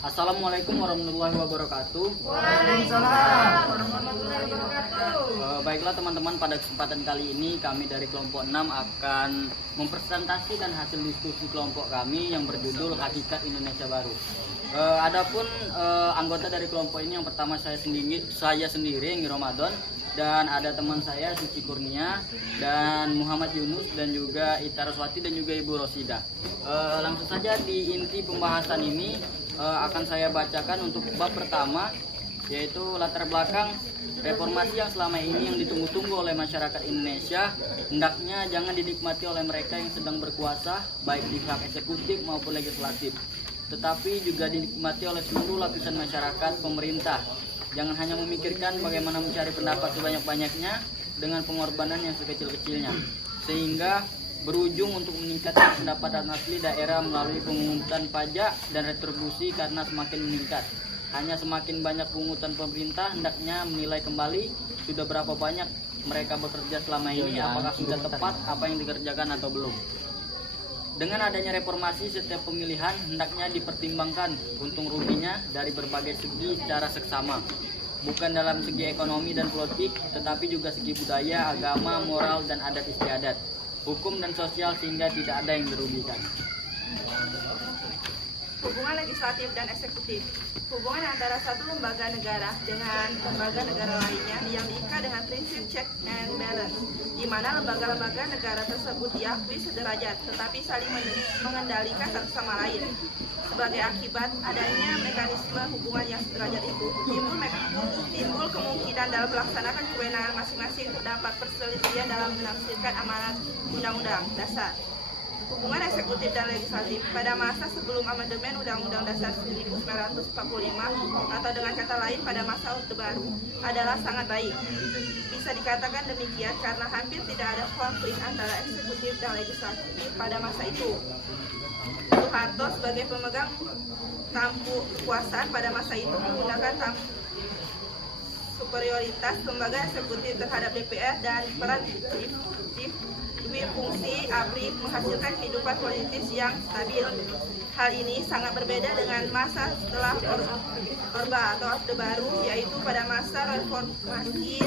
Assalamualaikum warahmatullahi wabarakatuh. Waalaikumsalam warahmatullahi wabarakatuh. Baiklah teman-teman, pada kesempatan kali ini kami dari kelompok 6 akan mempresentasikan hasil diskusi kelompok kami yang berjudul Hakikat Indonesia Baru. Adapun anggota dari kelompok ini yang pertama saya sendiri Enggi Ramadan, dan ada teman saya Suci Kurnia dan Muhammad Yunus dan juga Ita Roswati dan juga Ibu Rosida. Langsung saja di inti pembahasan ini akan saya bacakan untuk bab pertama, yaitu latar belakang reformasi yang selama ini yang ditunggu-tunggu oleh masyarakat Indonesia hendaknya jangan dinikmati oleh mereka yang sedang berkuasa, baik di pihak eksekutif maupun legislatif, tetapi juga dinikmati oleh seluruh lapisan masyarakat pemerintah. Jangan hanya memikirkan bagaimana mencari pendapat sebanyak-banyaknya dengan pengorbanan yang sekecil-kecilnya, sehingga berujung untuk meningkatkan pendapatan asli daerah melalui pemungutan pajak dan retribusi. Karena semakin meningkat, hanya semakin banyak pungutan pemerintah hendaknya menilai kembali sudah berapa banyak mereka bekerja selama ini, apakah sudah tepat apa yang dikerjakan atau belum. Dengan adanya reformasi, setiap pemilihan hendaknya dipertimbangkan untung ruginya dari berbagai segi secara seksama, bukan dalam segi ekonomi dan politik, tetapi juga segi budaya, agama, moral, dan adat istiadat, hukum dan sosial, sehingga tidak ada yang dirugikan. Hubungan legislatif dan eksekutif. Hubungan antara satu lembaga negara dengan lembaga negara lainnya yang diikat dengan prinsip check and balance, di mana lembaga-lembaga negara tersebut diakui sederajat tetapi saling mengendalikan satu sama lain. Sebagai akibat adanya mekanisme hubungan yang sederajat itu, timbul kemungkinan dalam melaksanakan kewenangan masing-masing terdapat perselisihan dalam menafsirkan amanat Undang-Undang Dasar. Hubungan eksekutif dan legislatif pada masa sebelum amandemen Undang-Undang Dasar 1945 atau dengan kata lain pada masa Orde Baru adalah sangat baik. Bisa dikatakan demikian karena hampir tidak ada konflik antara eksekutif dan legislatif pada masa itu. Soeharto sebagai pemegang tampuk kekuasaan pada masa itu menggunakan superioritas lembaga eksekutif terhadap DPR dan peran fungsi ABRI menghasilkan kehidupan politis yang stabil. Hal ini sangat berbeda dengan masa setelah Orba atau Orde Baru, yaitu pada masa reformasi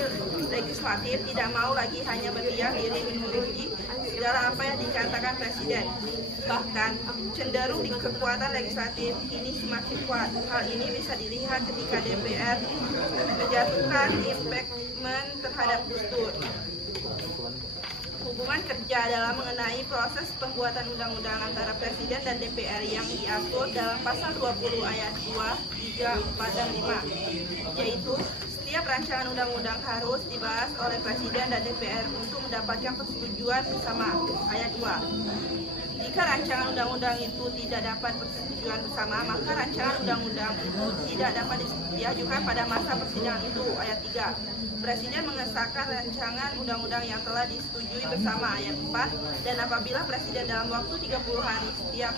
legislatif tidak mau lagi hanya berdiam diri menuruti segala apa yang dikatakan presiden. Bahkan cenderung di kekuatan legislatif kini semakin kuat. Hal ini bisa dilihat ketika DPR menjatuhkan impeachment terhadap Gus Dur. Hubungan kerja adalah mengenai proses pembuatan undang-undang antara Presiden dan DPR yang diatur dalam pasal 20 ayat 2, 3, 4, dan 5, yaitu setiap rancangan undang-undang harus dibahas oleh Presiden dan DPR untuk mendapatkan persetujuan bersama. Ayat 2. Jika rancangan undang-undang itu tidak dapat persetujuan bersama, maka rancangan undang-undang itu tidak dapat diajukan pada masa persidangan itu. Ayat 3. Presiden mengesahkan rancangan undang-undang yang telah disetujui bersama. Ayat 4. Dan apabila Presiden dalam waktu 30 hari setiap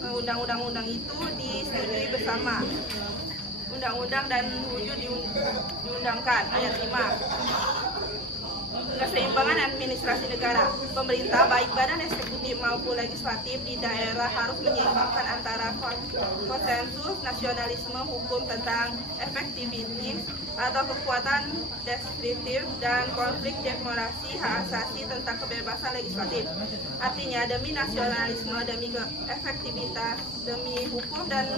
undang-undang itu disetujui bersama, undang-undang dan wujud diundangkan. Ayat 5. Keseimbangan administrasi negara. Pemerintah baik badan eksekutif maupun legislatif di daerah harus menyeimbangkan antara konsensus nasionalisme hukum tentang efektivitas atau kekuatan deskriptif dan konflik demokrasi hak asasi tentang kebebasan legislatif. Artinya demi nasionalisme, demi efektivitas, demi hukum dan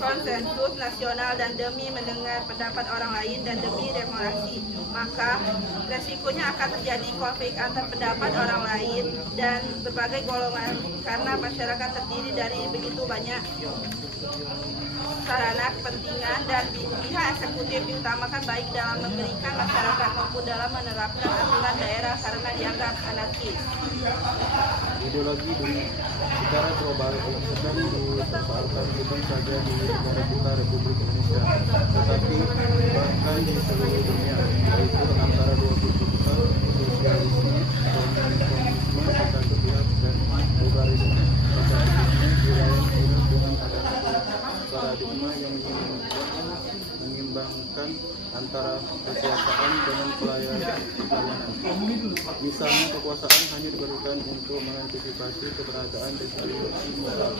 konsensus nasional, dan demi mendengar pendapat orang lain, dan demi demokrasi, maka resikonya akan terjadi konflik antar pendapat orang lain dan berbagai golongan karena masyarakat terdiri dari begitu banyak sarana kepentingan, dan pihak eksekutif diutamakan baik dalam memberikan masyarakat maupun dalam menerapkan aturan daerah karena dianggap anarkis. Ideologi dan secara global sedang dipersoalkan bukan saja di negara kita Republik Indonesia, tetapi bahkan di seluruh dunia, yaitu antara dua kutub besar, sosialisme, komunisme, satu pihak, dan liberalisme. Sosialisme dirayakan dengan adanya paradigma yang mengimbangkan antara kekuasaan dengan pelayanan. Misalnya kekuasaan hanya diberikan untuk mengantisipasi keberadaan diskriminasi moral,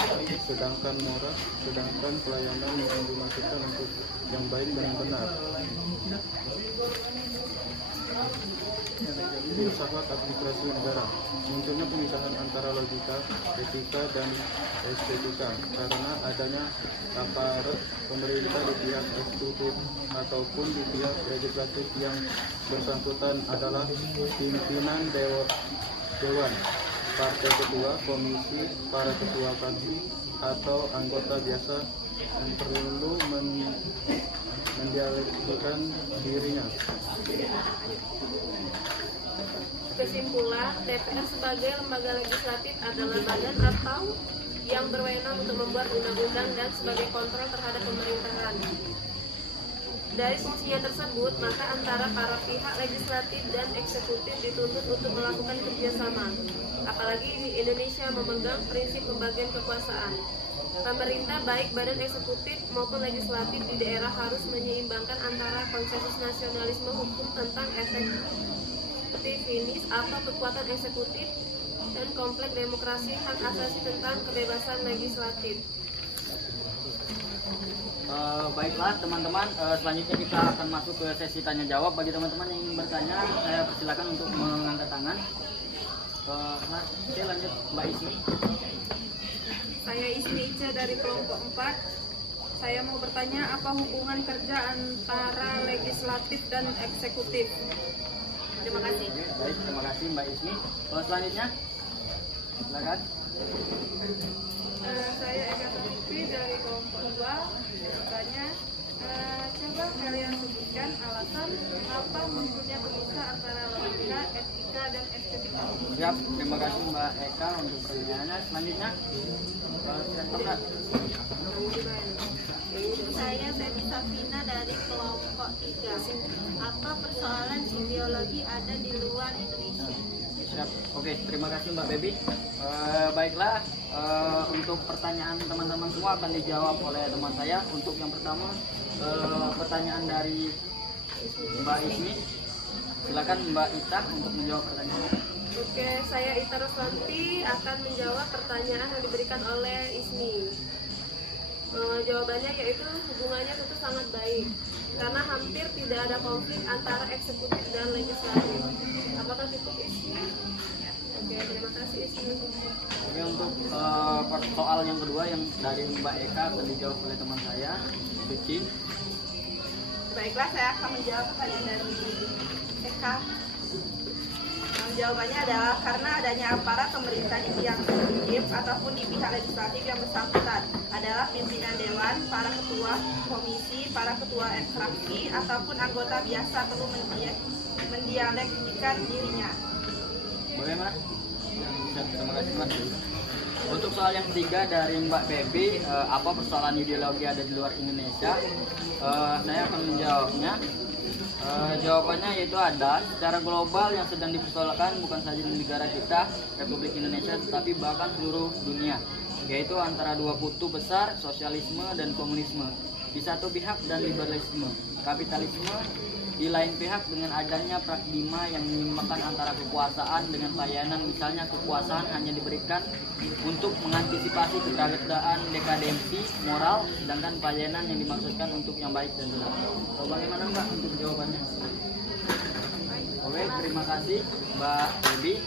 sedangkan pelayanan yang dimaksudkan untuk yang baik dan yang benar. Filsafat administrasi negara. Munculnya pemisahan antara logika, etika, dan estetika karena adanya aparat pemerintah di pihak eksekutif ataupun di pihak legislatif yang bersangkutan adalah pimpinan dewan, partai ketua, komisi, para ketua fraksi, atau anggota biasa yang perlu mendialektikan dirinya. Kesimpulan, DPR sebagai lembaga legislatif adalah badan atau yang berwenang untuk membuat undang-undang dan sebagai kontrol terhadap pemerintahan. Dari fungsinya tersebut, maka antara para pihak legislatif dan eksekutif dituntut untuk melakukan kerjasama. Apalagi di Indonesia memegang prinsip pembagian kekuasaan. Pemerintah baik badan eksekutif maupun legislatif di daerah harus menyeimbangkan antara konsensus nasionalisme hukum tentang efektivitas atau kekuatan eksekutif dan kompleks demokrasi hak asasi tentang kebebasan legislatif. Baiklah teman-teman, selanjutnya kita akan masuk ke sesi tanya jawab. Bagi teman-teman yang ingin bertanya, saya persilakan untuk mengangkat tangan. Oke, lanjut Mbak Ismi. Saya Ismi Ica dari kelompok 4. Saya mau bertanya, apa hubungan kerja antara legislatif dan eksekutif? Terima kasih. Oke, baik, terima kasih Mbak Ismi. Selanjutnya, silakan. Saya Eka Sutri dari kelompok 2. Bertanya, coba kalian sebutkan alasan mengapa munculnya pemisah antara logika, etika, dan estetika. Siap, terima kasih Mbak Eka untuk pertanyaannya. Selanjutnya, silakan. Saya Femi Safina dari kelompok 3. Apa persoalan ideologi ada di luar Indonesia? Siap. Oke, terima kasih Mbak Baby. Baiklah, untuk pertanyaan teman-teman semua akan dijawab oleh teman saya. Untuk yang pertama, pertanyaan dari Mbak Ismi. Silakan Mbak Ita untuk menjawab pertanyaannya. Oke, saya Ita Roslanti akan menjawab pertanyaan yang diberikan oleh Ismi. Jawabannya yaitu hubungannya tentu sangat baik karena hampir tidak ada konflik antara eksekutif dan legislatif. Apakah cukup Ismi? Oke, terima kasih Ismi. Oke, untuk soal yang kedua yang dari Mbak Eka akan dijawab oleh teman saya, Suci. Baiklah, saya akan menjawab pertanyaan dari Eka. Jawabannya adalah karena adanya aparat pemerintah di pihak eksekutif ataupun di pihak legislatif yang bersangkutan adalah pimpinan dewan, para ketua komisi, para ketua fraksi, ataupun anggota biasa perlu mendialektikan dirinya. Bagaimana? Terima kasih Mas. Untuk soal yang ketiga dari Mbak Baby, apa persoalan ideologi ada di luar Indonesia? Saya akan menjawabnya. Jawabannya yaitu ada secara global yang sedang dipersoalkan bukan saja di negara kita, Republik Indonesia, tetapi bahkan seluruh dunia, yaitu antara dua kutub besar, sosialisme dan komunisme di satu pihak dan liberalisme, kapitalisme di lain pihak, dengan adanya paradigma yang menyeimbangkan antara kekuasaan dengan pelayanan. Misalnya kekuasaan hanya diberikan untuk mengantisipasi keberadaan dekadensi moral, sedangkan pelayanan yang dimaksudkan untuk yang baik dan benar. Bagaimana Mbak untuk jawabannya? Oke, terima kasih Mbak Debbie.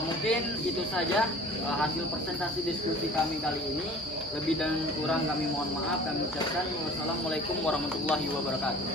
Mungkin itu saja hasil presentasi diskusi kami kali ini. Lebih dan kurang kami mohon maaf. Kami ucapkan wassalamualaikum warahmatullahi wabarakatuh.